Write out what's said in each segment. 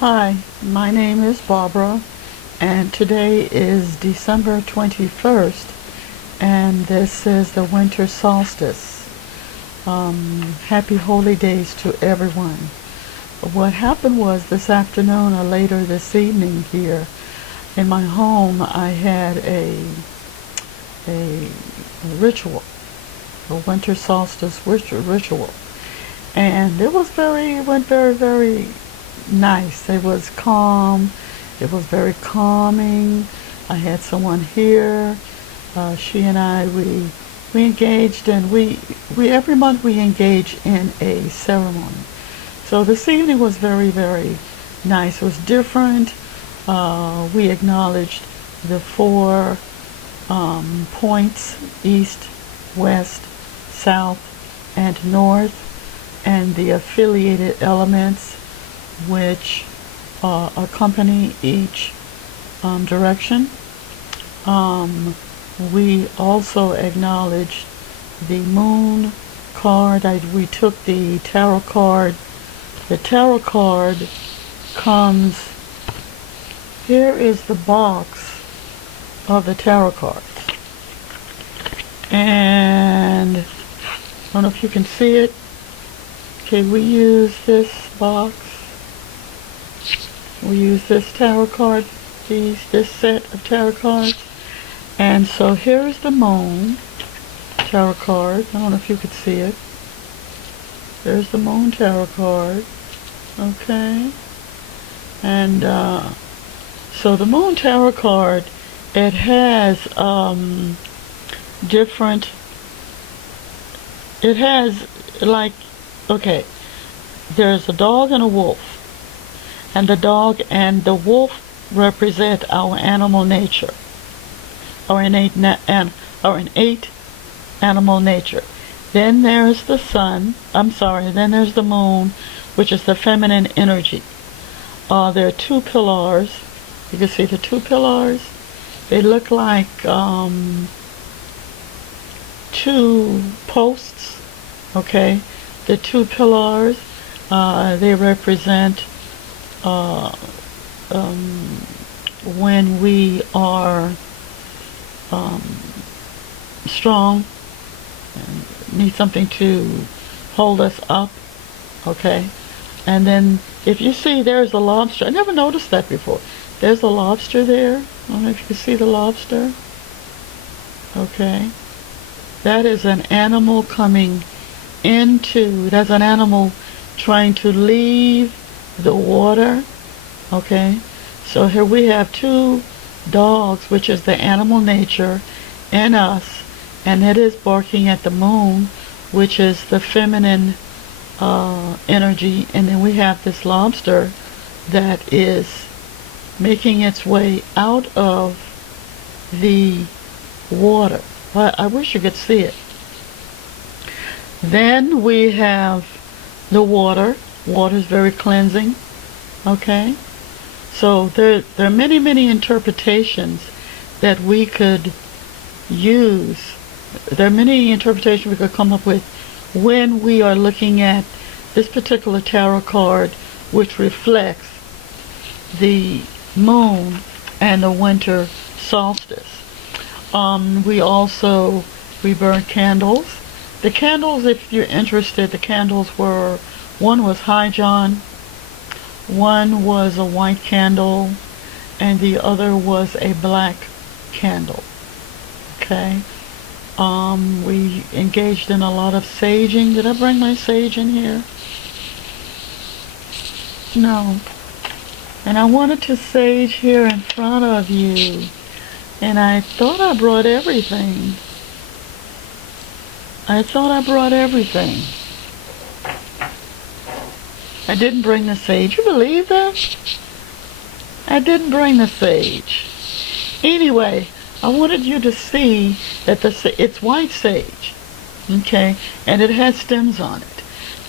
Hi, my name is Barbara, and today is December 21st, and this is the winter solstice. Happy holy days to everyone. What happened was this afternoon or later this evening here in my home, I had a ritual, a winter solstice ritual, and it went very nice. It was calm. It was very calming. I had someone here. She and I, we engaged, and we every month we engage in a ceremony. So this evening was very nice. It was different. We acknowledged the four points: east, west, south, and north, and the affiliated elements which accompany each direction. We also acknowledged the moon card. We took the tarot card. The tarot card comes, here is the box of the tarot cards. And I don't know if you can see it. Okay, we use this box. We use this tarot card, this set of tarot cards. And so here's the moon tarot card. I don't know if you could see it. There's the moon tarot card. Okay. And so the moon tarot card, it has different, it has like, okay, there's a dog and a wolf. And the dog and the wolf represent our animal nature, our innate animal nature. Then there's the sun, then there's the moon, which is the feminine energy. There are two pillars. You can see the two pillars. They look like two posts, okay? The two pillars, they represent when we are strong and need something to hold us up, okay? And then if you see, there's a lobster. I never noticed that before. There's a lobster there. I don't know if you can see the lobster. Okay. That is an animal coming into, that's an animal trying to leave the water. Okay, so here we have two dogs, which is the animal nature in us, and it is barking at the moon, which is the feminine energy. And then we have this lobster that is making its way out of the water. Well, I wish you could see it. Then we have the water. Water is very cleansing. Okay, so there are many interpretations that we could use. There are many interpretations we could come up with when we are looking at this particular tarot card, which reflects the moon and the winter solstice. We burn candles. The candles, if you're interested, the candles were, one was High John, one was a white candle, and the other was a black candle. Okay. We engaged in a lot of saging. Did I bring my sage in here? No. And I wanted to sage here in front of you, and I thought I brought everything. I didn't bring the sage. You believe that? I didn't bring the sage. Anyway, I wanted you to see that it's white sage, okay, and it has stems on it,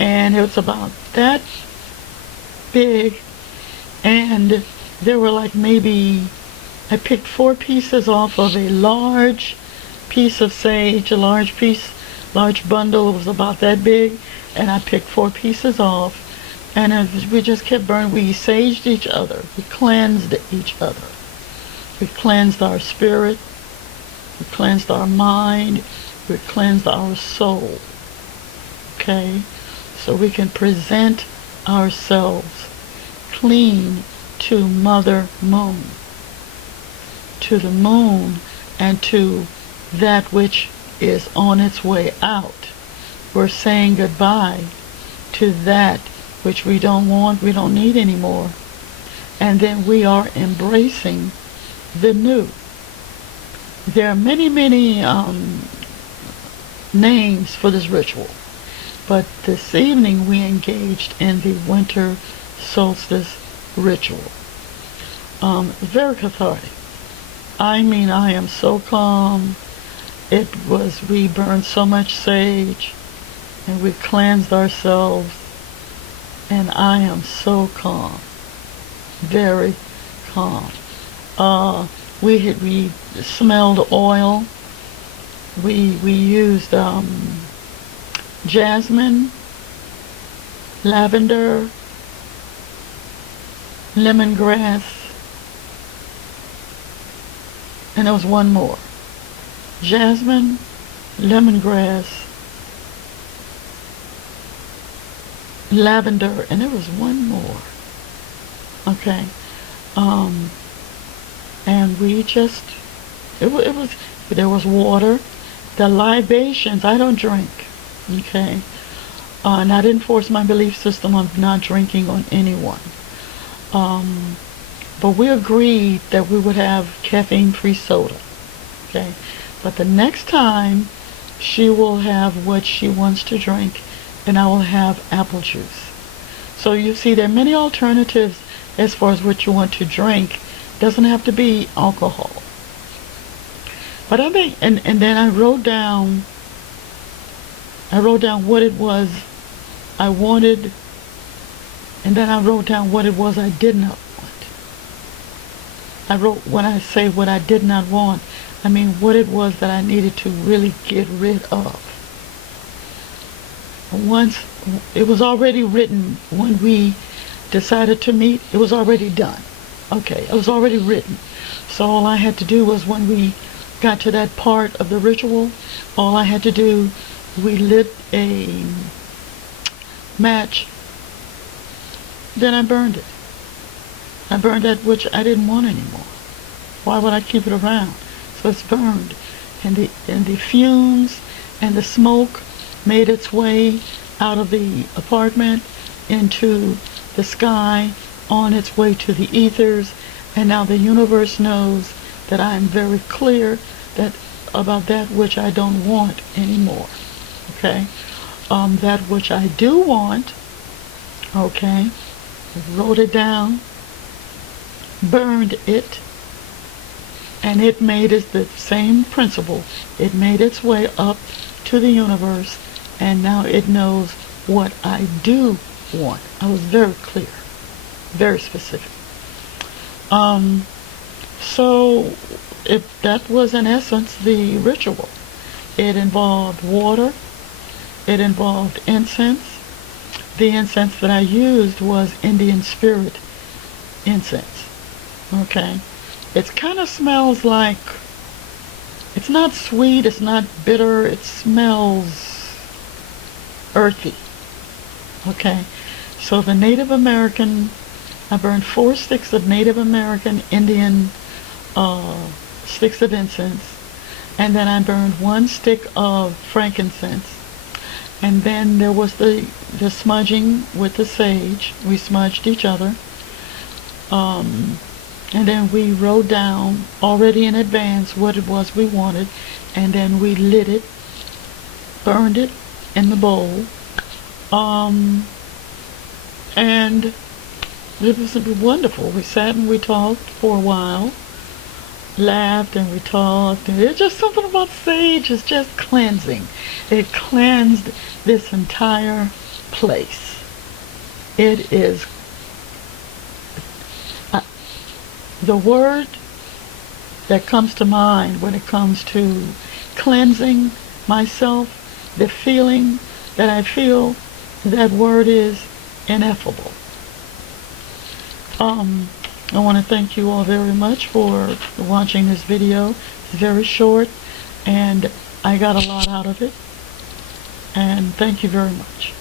and it's about that big, and there were like maybe, I picked 4 pieces off of a large piece of sage, large bundle. It was about that big, and I picked 4 pieces off, And as we just kept burning, we saged each other. We cleansed each other. We cleansed our spirit. We cleansed our mind. We cleansed our soul. Okay? So we can present ourselves clean to Mother Moon. To the moon and to that which is on its way out. We're saying goodbye to that which we don't want, we don't need anymore. And then we are embracing the new. There are many, many names for this ritual. But this evening we engaged in the winter solstice ritual. Very cathartic. I mean, I am so calm. We burned so much sage and we cleansed ourselves, and I am so calm. Very calm. We smelled oil. We used jasmine, lavender, lemongrass, and there was one more. Jasmine, lemongrass, lavender, and there was one more. Okay. And we just, there was water. The libations, I don't drink. Okay. And I didn't force my belief system on not drinking on anyone. But we agreed that we would have caffeine-free soda. Okay. But the next time, she will have what she wants to drink, and I will have apple juice. So you see, there are many alternatives as far as what you want to drink. Doesn't have to be alcohol. But I think, and then I wrote down what it was I wanted, and then I wrote down what it was I did not want. When I say what I did not want, I mean what it was that I needed to really get rid of. Once it was already written, when we decided to meet, it was already done. Okay, it was already written. So all I had to do was, when we got to that part of the ritual, all I had to do, we lit a match, then I burned it. I burned that which I didn't want anymore. Why would I keep it around? So it's burned. And the fumes and the smoke made its way out of the apartment into the sky, on its way to the ethers, and now the universe knows that I am very clear about that which I don't want anymore. Okay? That which I do want, okay, wrote it down, burned it, and it made it the same principle. It made its way up to the universe, and now it knows what I do want. I was very clear, very specific. So if that was in essence the ritual, it involved water, it involved incense. The incense that I used was Indian spirit incense. Okay. It kind of smells like, it's not sweet, it's not bitter, it smells earthy. Okay. So the Native American, I burned 4 sticks of Native American Indian sticks of incense, and then I burned 1 stick of frankincense, and then there was the smudging with the sage. We smudged each other, and then we wrote down already in advance what it was we wanted, and then we lit it, burned it in the bowl, and it was wonderful. We sat and we talked for a while, laughed and we talked, and it's just something about sage. It's just cleansing. It cleansed this entire place. It is the word that comes to mind when it comes to cleansing myself. The feeling that I feel, that word is ineffable. I want to thank you all very much for watching this video. It's very short, and I got a lot out of it. And thank you very much.